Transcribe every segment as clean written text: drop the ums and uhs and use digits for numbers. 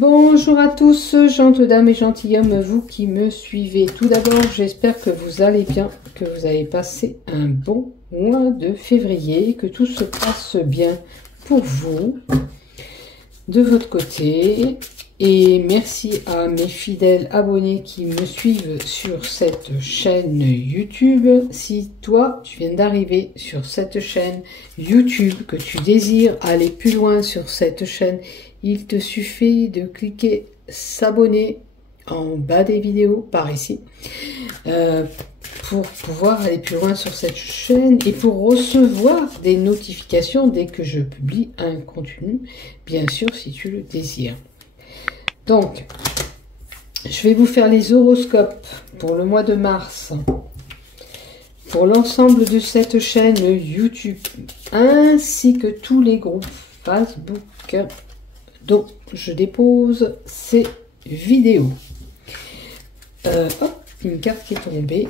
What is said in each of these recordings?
Bonjour à tous, gentes dames et gentilshommes, vous qui me suivez. Tout d'abord, j'espère que vous allez bien, que vous avez passé un bon mois de février, que tout se passe bien pour vous, de votre côté. Et merci à mes fidèles abonnés qui me suivent sur cette chaîne YouTube. Si toi, tu viens d'arriver sur cette chaîne YouTube, que tu désires aller plus loin sur cette chaîne, il te suffit de cliquer s'abonner en bas des vidéos, par ici, pour pouvoir aller plus loin sur cette chaîne et pour recevoir des notifications dès que je publie un contenu, bien sûr, si tu le désires. Donc, je vais vous faire les horoscopes pour le mois de mars, pour l'ensemble de cette chaîne YouTube, ainsi que tous les groupes Facebook dont je dépose ces vidéos. Hop, une carte qui est tombée,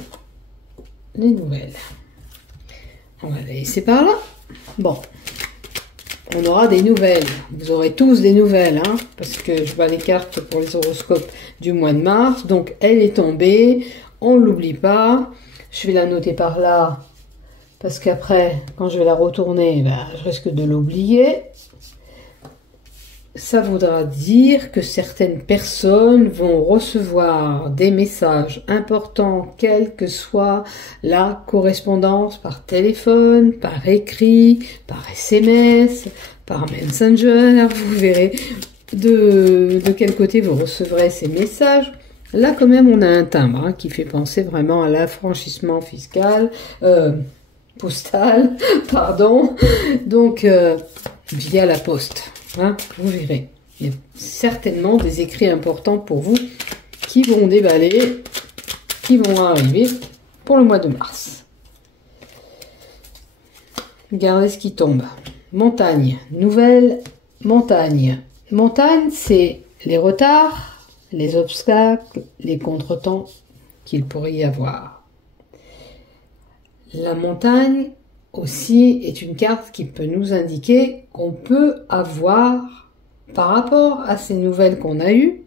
les nouvelles. On va la laisser par là. Bon. On aura des nouvelles. Vous aurez tous des nouvelles, hein, parce que je vois les cartes pour les horoscopes du mois de mars. Donc, elle est tombée. On ne l'oublie pas. Je vais la noter par là, parce qu'après, quand je vais la retourner, ben, je risque de l'oublier. Ça voudra dire que certaines personnes vont recevoir des messages importants, quelle que soit la correspondance par téléphone, par écrit, par SMS, par Messenger. Vous verrez de quel côté vous recevrez ces messages. Là, quand même, on a un timbre hein, qui fait penser vraiment à l'affranchissement fiscal, postal, pardon, donc via la poste. Hein, vous verrez, il y a certainement des écrits importants pour vous qui vont déballer, qui vont arriver pour le mois de mars. Regardez ce qui tombe. Montagne, nouvelle montagne. Montagne, c'est les retards, les obstacles, les contretemps qu'il pourrait y avoir. La montagne aussi est une carte qui peut nous indiquer qu'on peut avoir, par rapport à ces nouvelles qu'on a eues,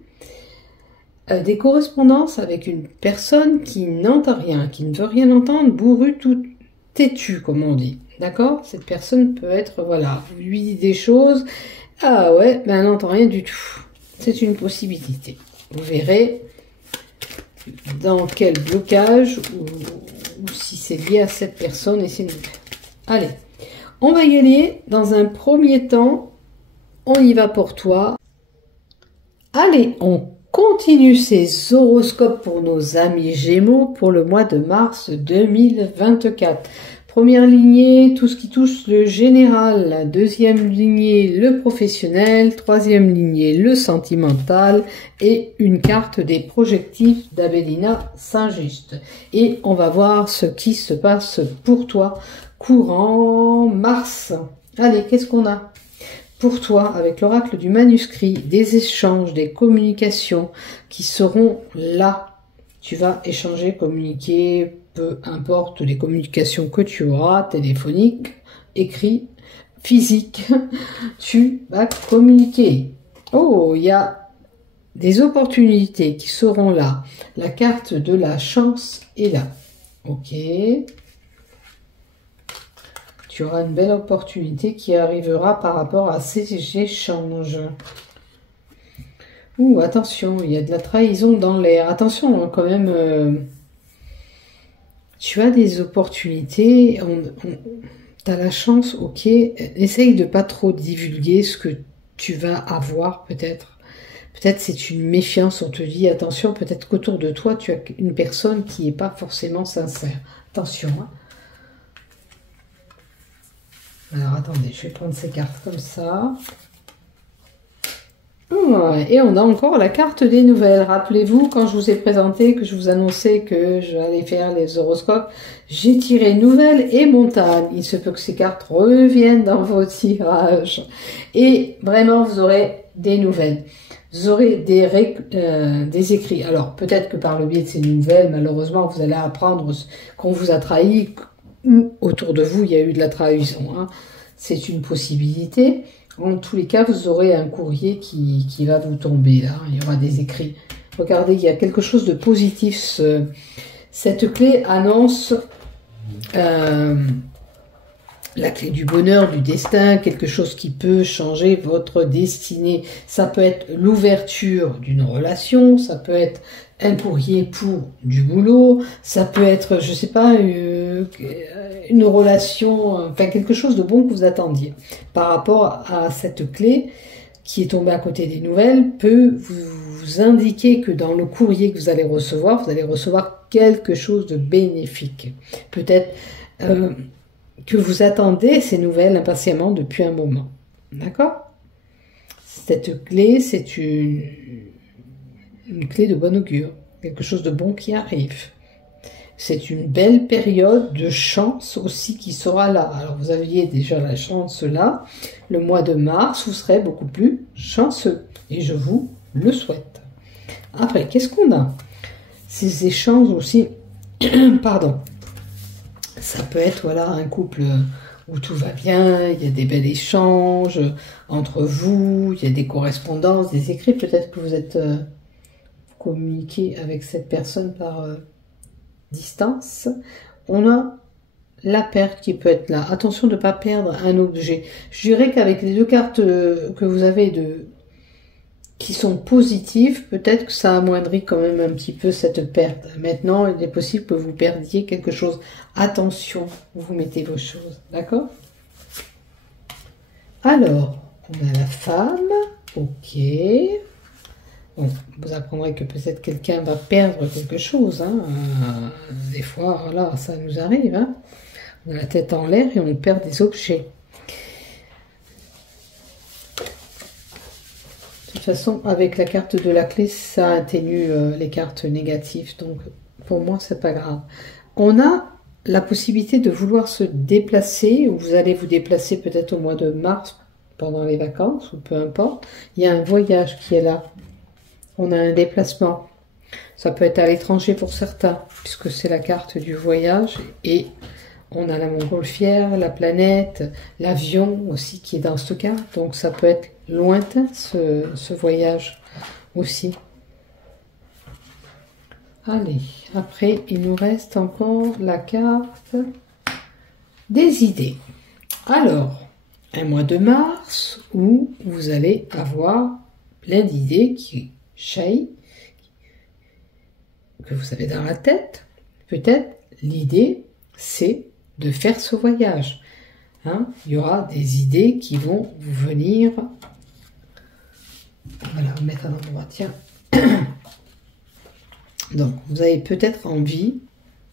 des correspondances avec une personne qui n'entend rien, qui ne veut rien entendre, bourrue, tout têtue, comme on dit. D'accord? Cette personne peut être, voilà, vous lui dites des choses, ah ouais, ben elle n'entend rien du tout. C'est une possibilité. Vous verrez dans quel blocage ou si c'est lié à cette personne et ses nouvelles. Allez, on va y aller. Dans un premier temps, on y va pour toi. Allez, on continue ces horoscopes pour nos amis Gémeaux pour le mois de mars 2024. Première lignée, tout ce qui touche le général. La deuxième lignée, le professionnel. Troisième lignée, le sentimental. Et une carte des projectifs d'Abélina Saint-Just. Et on va voir ce qui se passe pour toi courant mars. Allez, qu'est-ce qu'on a pour toi avec l'oracle du manuscrit? Des échanges, des communications qui seront là. Tu vas échanger, communiquer, peu importe les communications que tu auras, téléphoniques, écrit, physique, tu vas communiquer. Oh, il y a des opportunités qui seront là. La carte de la chance est là. Ok. Tu auras une belle opportunité qui arrivera par rapport à ces échanges. Ouh, attention, il y a de la trahison dans l'air. Attention, hein, quand même, tu as des opportunités, tu as la chance, ok. Essaye de pas trop divulguer ce que tu vas avoir, peut-être. Peut-être c'est une méfiance, on te dit, attention, peut-être qu'autour de toi, tu as une personne qui n'est pas forcément sincère. Attention, hein. Alors, attendez, je vais prendre ces cartes comme ça. Et on a encore la carte des nouvelles. Rappelez-vous, quand je vous ai présenté, que je vous annonçais que j'allais faire les horoscopes, j'ai tiré nouvelles et montagne. Il se peut que ces cartes reviennent dans vos tirages. Et vraiment, vous aurez des nouvelles. Vous aurez des écrits. Alors, peut-être que par le biais de ces nouvelles, malheureusement, vous allez apprendre qu'on vous a trahi, ou autour de vous, il y a eu de la trahison. Hein. C'est une possibilité. En tous les cas, vous aurez un courrier qui va vous tomber, là. Il y aura des écrits. Regardez, il y a quelque chose de positif. Cette clé annonce la clé du bonheur, du destin, quelque chose qui peut changer votre destinée. Ça peut être l'ouverture d'une relation, ça peut être un courrier pour du boulot, ça peut être, je sais pas, une relation, enfin quelque chose de bon que vous attendiez. Par rapport à cette clé qui est tombée à côté des nouvelles, peut vous indiquer que dans le courrier que vous allez recevoir quelque chose de bénéfique. Peut-être que vous attendez ces nouvelles impatiemment depuis un moment. D'accord? Cette clé, c'est une clé de bon augure. Quelque chose de bon qui arrive. C'est une belle période de chance aussi qui sera là. Alors vous aviez déjà la chance là. Le mois de mars, vous serez beaucoup plus chanceux. Et je vous le souhaite. Après, qu'est-ce qu'on a? Ces échanges aussi... Pardon. Ça peut être voilà, un couple où tout va bien, il y a des bels échanges entre vous, il y a des correspondances, des écrits. Peut-être que vous êtes communiqué avec cette personne par distance. On a la perte qui peut être là. Attention de ne pas perdre un objet. Je dirais qu'avec les deux cartes que vous avez qui sont positives, peut-être que ça amoindrit quand même un petit peu cette perte. Maintenant, il est possible que vous perdiez quelque chose. Attention, vous mettez vos choses, d'accord? Alors, on a la femme, ok. Bon, vous apprendrez que peut-être quelqu'un va perdre quelque chose. Hein. Des fois, voilà, ça nous arrive. Hein. On a la tête en l'air et on perd des objets. De toute façon, avec la carte de la clé, ça atténue les cartes négatives. Donc, pour moi, c'est pas grave. On a la possibilité de vouloir se déplacer, ou vous allez vous déplacer peut-être au mois de mars, pendant les vacances, ou peu importe. Il y a un voyage qui est là. On a un déplacement. Ça peut être à l'étranger pour certains, puisque c'est la carte du voyage. Et on a la montgolfière, la planète, l'avion aussi qui est dans ce cas. Donc ça peut être lointain ce voyage aussi. Allez, après il nous reste encore la carte des idées. Alors, un mois de mars où vous allez avoir plein d'idées qui jaillissent, que vous avez dans la tête. Peut-être l'idée c'est de faire ce voyage. Hein, il y aura des idées qui vont vous venir. On va la remettre à l'endroit, tiens. Donc, vous avez peut-être envie,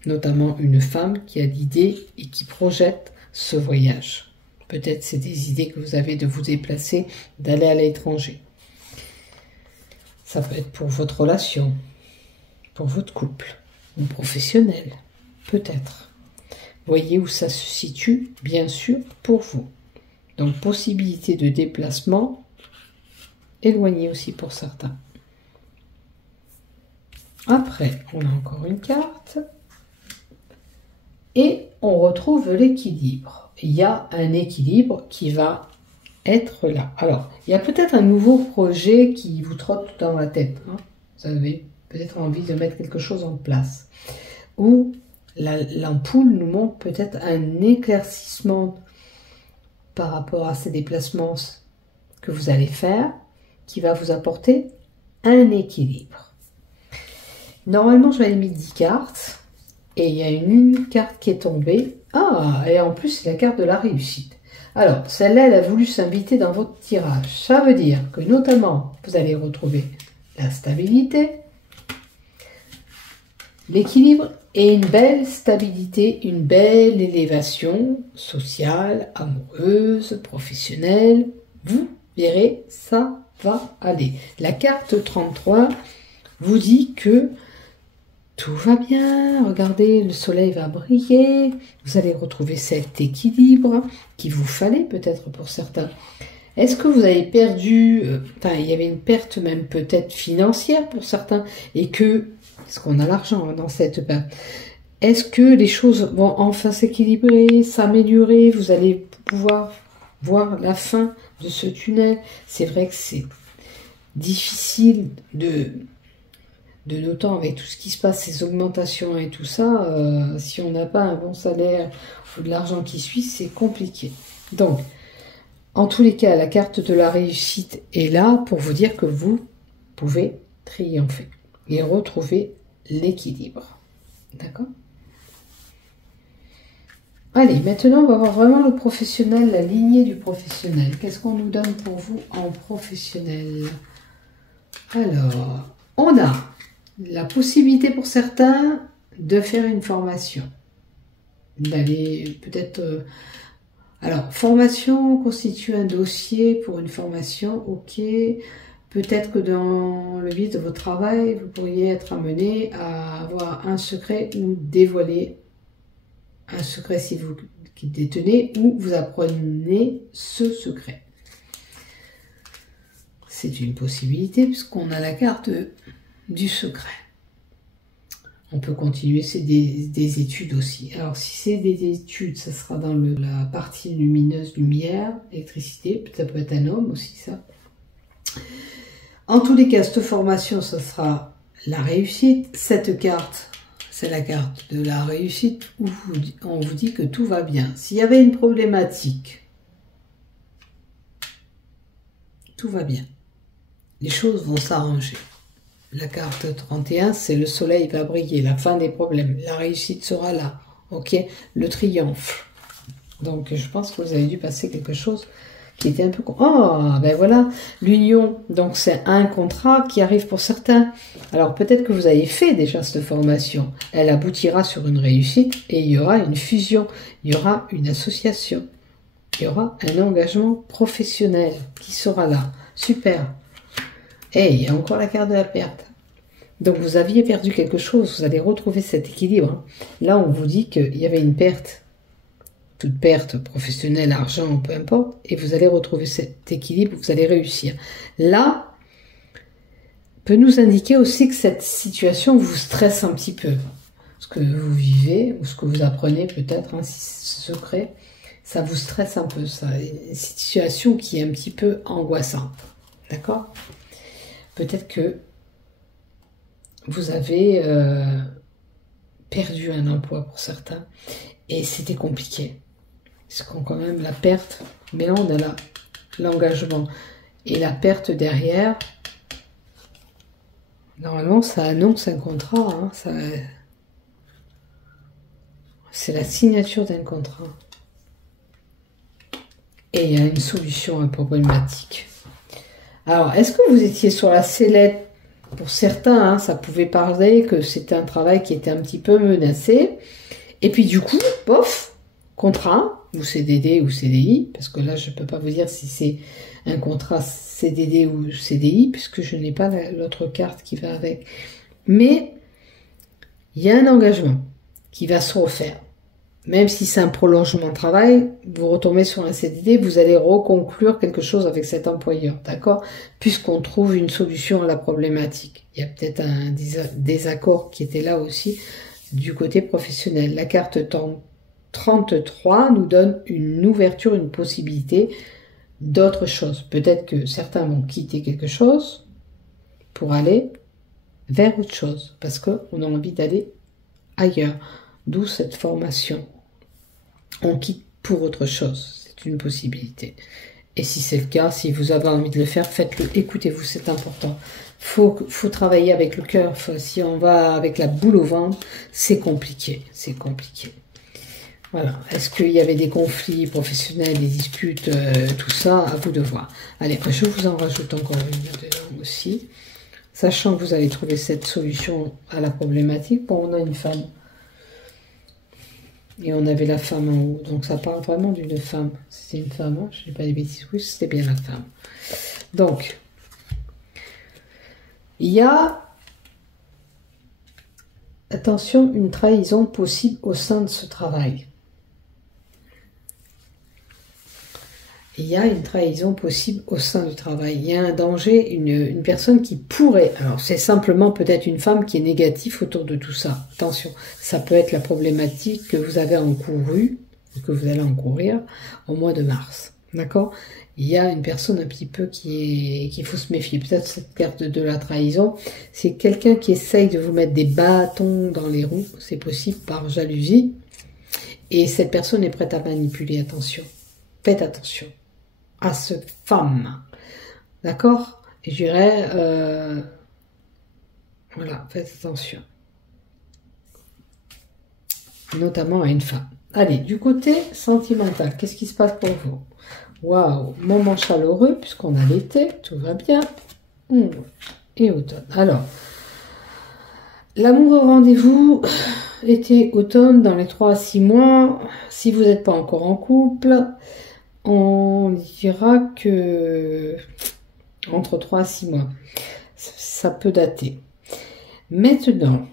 notamment une femme qui a l'idée et qui projette ce voyage. Peut-être c'est des idées que vous avez de vous déplacer, d'aller à l'étranger. Ça peut être pour votre relation, pour votre couple, ou professionnel, peut-être. Voyez où ça se situe, bien sûr, pour vous. Donc, possibilité de déplacement, éloigné aussi pour certains. Après, on a encore une carte. Et on retrouve l'équilibre. Il y a un équilibre qui va être là. Alors, il y a peut-être un nouveau projet qui vous trotte dans la tête. Hein. Vous avez peut-être envie de mettre quelque chose en place. Ou l'ampoule nous montre peut-être un éclaircissement par rapport à ces déplacements que vous allez faire, qui va vous apporter un équilibre. Normalement, je vais aller mettre 10 cartes, et il y a une carte qui est tombée. Ah, et en plus, c'est la carte de la réussite. Alors, celle-là, elle a voulu s'inviter dans votre tirage. Ça veut dire que, notamment, vous allez retrouver la stabilité, l'équilibre et une belle stabilité, une belle élévation sociale, amoureuse, professionnelle. Vous verrez, ça va aller. La carte 33 vous dit que tout va bien, regardez, le soleil va briller, vous allez retrouver cet équilibre qu'il vous fallait peut-être pour certains. Est-ce que vous avez perdu, il y avait une perte même peut-être financière pour certains, et que, est-ce qu'on a l'argent dans cette perte? Est-ce que les choses vont enfin s'équilibrer, s'améliorer, vous allez pouvoir voir la fin de ce tunnel. C'est vrai que c'est difficile de nos temps avec tout ce qui se passe, ces augmentations et tout ça. Si on n'a pas un bon salaire ou de l'argent qui suit, c'est compliqué. Donc, en tous les cas, la carte de la réussite est là pour vous dire que vous pouvez triompher et retrouver l'équilibre. D'accord? Allez, maintenant, on va voir vraiment le professionnel, la lignée du professionnel. Qu'est-ce qu'on nous donne pour vous en professionnel? Alors, on a la possibilité pour certains de faire une formation. D'aller peut-être... alors, formation constitue un dossier pour une formation, ok. Peut-être que dans le biais de votre travail, vous pourriez être amené à avoir un secret ou dévoiler un secret si vous qui détenez ou vous apprenez ce secret. C'est une possibilité puisqu'on a la carte du secret. On peut continuer, c'est des études aussi. Alors si c'est des études, ça sera dans la partie lumineuse, lumière, électricité, ça peut être un homme aussi ça. En tous les cas, cette formation, ça sera la réussite. Cette carte, c'est la carte de la réussite où on vous dit que tout va bien. S'il y avait une problématique, tout va bien. Les choses vont s'arranger. La carte 31, c'est le soleil va briller, la fin des problèmes. La réussite sera là. Ok, le triomphe. Donc, je pense que vous avez dû passer quelque chose qui était un peu... Oh, ben voilà, l'union. Donc, c'est un contrat qui arrive pour certains. Alors, peut-être que vous avez fait déjà cette formation. Elle aboutira sur une réussite et il y aura une fusion. Il y aura une association. Il y aura un engagement professionnel qui sera là. Super. Et il y a encore la carte de la perte. Donc, vous aviez perdu quelque chose. Vous allez retrouver cet équilibre. Là, on vous dit qu'il y avait une perte. Toute perte professionnelle, argent, peu importe, et vous allez retrouver cet équilibre, vous allez réussir. Là, peut nous indiquer aussi que cette situation vous stresse un petit peu. Ce que vous vivez, ou ce que vous apprenez peut-être, hein, si c'est secret, ça vous stresse un peu, ça. Une situation qui est un petit peu angoissante. D'accord? Peut-être que vous avez perdu un emploi pour certains, et c'était compliqué. C'est quand même la perte, mais là on a l'engagement et la perte derrière. Normalement ça annonce un contrat, hein, c'est la signature d'un contrat. Et il y a une solution à la problématique. Alors, est-ce que vous étiez sur la sellette? Pour certains, hein, ça pouvait parler que c'était un travail qui était un petit peu menacé. Et puis du coup, pof, contrat, ou CDD ou CDI, parce que là, je ne peux pas vous dire si c'est un contrat CDD ou CDI, puisque je n'ai pas l'autre carte qui va avec. Mais il y a un engagement qui va se refaire. Même si c'est un prolongement de travail, vous retombez sur un CDD, vous allez reconclure quelque chose avec cet employeur, d'accord? Puisqu'on trouve une solution à la problématique. Il y a peut-être un désaccord qui était là aussi du côté professionnel. La carte 33 nous donne une ouverture, une possibilité d'autre chose. Peut-être que certains vont quitter quelque chose pour aller vers autre chose, parce qu'on a envie d'aller ailleurs. D'où cette formation. On quitte pour autre chose. C'est une possibilité. Et si c'est le cas, si vous avez envie de le faire, faites-le. Écoutez-vous, c'est important. Faut travailler avec le cœur. Si on va avec la boule au ventre, c'est compliqué. C'est compliqué. Voilà. Est-ce qu'il y avait des conflits professionnels, des disputes, tout ça, à vous de voir. Allez, je vous en rajoute encore une là-dedans aussi. Sachant que vous allez trouver cette solution à la problématique. Bon, on a une femme. Et on avait la femme en haut. Donc ça parle vraiment d'une femme. C'était une femme, hein, je n'ai pas des bêtises. Oui, c'était bien la femme. Donc, il y a, attention, une trahison possible au sein de ce travail. Il y a une trahison possible au sein du travail. Il y a un danger, une personne qui pourrait... Alors, c'est simplement peut-être une femme qui est négative autour de tout ça. Attention, ça peut être la problématique que vous avez encourue, que vous allez encourir au mois de mars. D'accord? Il y a une personne un petit peu qu'il faut se méfier. Peut-être cette carte de la trahison, c'est quelqu'un qui essaye de vous mettre des bâtons dans les roues, c'est possible par jalousie. Et cette personne est prête à manipuler, attention. Faites attention à cette femme. D'accord? Et je dirais, voilà, faites attention. Notamment à une femme. Allez, du côté sentimental, qu'est-ce qui se passe pour vous? Waouh, moment chaleureux, puisqu'on a l'été, tout va bien. Et automne. Alors, l'amour au rendez-vous, été, automne, dans les 3 à 6 mois. Si vous n'êtes pas encore en couple, on dira que entre 3 à 6 mois, ça peut dater. Maintenant,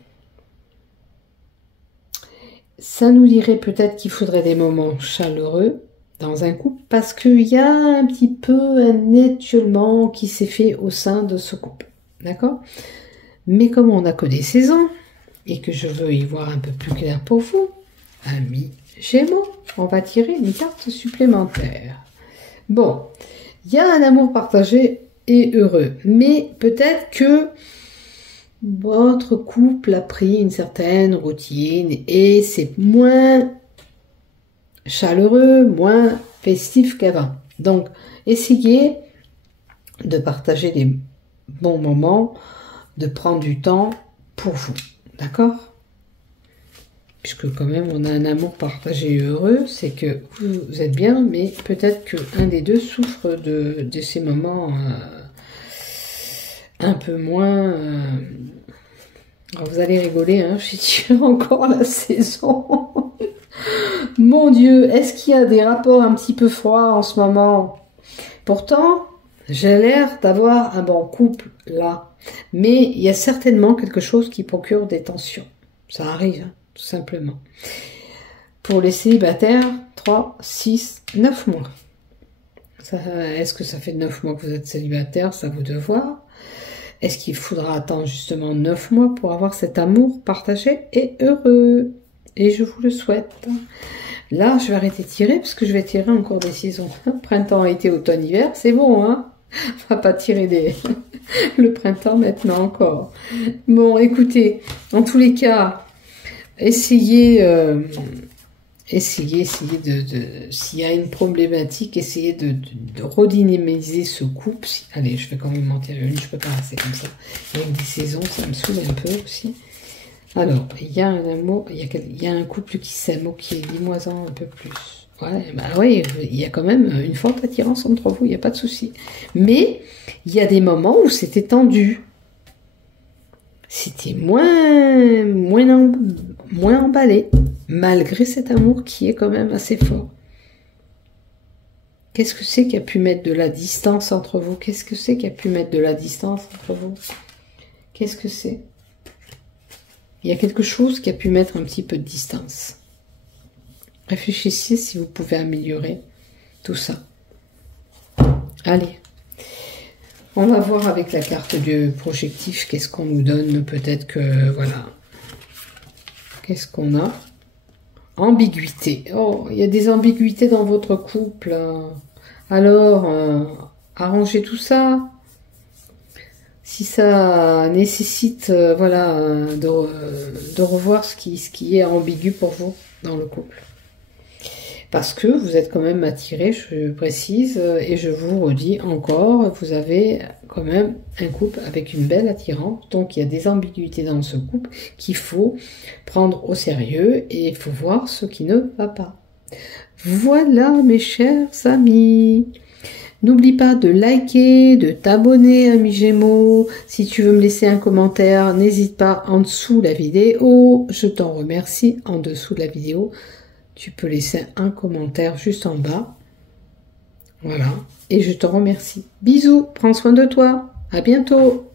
ça nous dirait peut-être qu'il faudrait des moments chaleureux dans un couple parce qu'il y a un petit peu un étiolement qui s'est fait au sein de ce couple. D'accord? Mais comme on n'a que des saisons et que je veux y voir un peu plus clair pour vous, amis Gémeaux, on va tirer une carte supplémentaire. Bon, il y a un amour partagé et heureux, mais peut-être que votre couple a pris une certaine routine et c'est moins chaleureux, moins festif qu'avant. Donc, essayez de partager des bons moments, de prendre du temps pour vous. D'accord? Puisque quand même, on a un amour partagé et heureux, c'est que vous êtes bien, mais peut-être qu'un des deux souffre de ces moments un peu moins... Alors vous allez rigoler, hein, j'ai tiré encore la saison. Mon Dieu, est-ce qu'il y a des rapports un petit peu froids en ce moment? Pourtant, j'ai l'air d'avoir un bon couple là. Mais il y a certainement quelque chose qui procure des tensions. Ça arrive, hein, tout simplement. Pour les célibataires, 3, 6, 9 mois. Est-ce que ça fait 9 mois que vous êtes célibataire? Ça vous de voir. Est-ce qu'il faudra attendre justement 9 mois pour avoir cet amour partagé et heureux? Et je vous le souhaite. Là, je vais arrêter de tirer parce que je vais tirer encore des saisons. Printemps, été, automne, hiver, c'est bon, hein? On va pas tirer le printemps maintenant encore. Bon, écoutez, en tous les cas, essayez s'il y a une problématique, essayez de redynamiser ce couple. Allez, je vais quand même en tirer une, je peux pas rester comme ça. Avec des saisons, ça me saoule un peu aussi. Alors, il y a un amour, il y a un couple qui s'aime, ok, dis-moi-en un peu plus. Ouais, bah oui, il y a quand même une forte attirance entre vous, il n'y a pas de souci. Mais, il y a des moments où c'était tendu. C'était moins emballé, malgré cet amour qui est quand même assez fort. Qu'est-ce que c'est qui a pu mettre de la distance entre vous? Qu'est-ce que c'est qui a pu mettre de la distance entre vous? Qu'est-ce que c'est? Il y a quelque chose qui a pu mettre un petit peu de distance. Réfléchissez si vous pouvez améliorer tout ça. Allez. On va voir avec la carte du projectif qu'est-ce qu'on nous donne. Peut-être que, voilà. Qu'est-ce qu'on a? Ambiguïté. Oh, il y a des ambiguïtés dans votre couple. Alors, arrangez tout ça. Si ça nécessite, voilà, de revoir ce qui est ambigu pour vous dans le couple. Parce que vous êtes quand même attiré, je précise, et je vous redis encore, vous avez quand même un couple avec une belle attirance. Donc il y a des ambiguïtés dans ce couple qu'il faut prendre au sérieux et il faut voir ce qui ne va pas. Voilà mes chers amis. N'oublie pas de liker, de t'abonner, ami Gémeaux. Si tu veux me laisser un commentaire, n'hésite pas en dessous de la vidéo. Je t'en remercie en dessous de la vidéo. Tu peux laisser un commentaire juste en bas. Voilà. Et je te remercie. Bisous, prends soin de toi. À bientôt.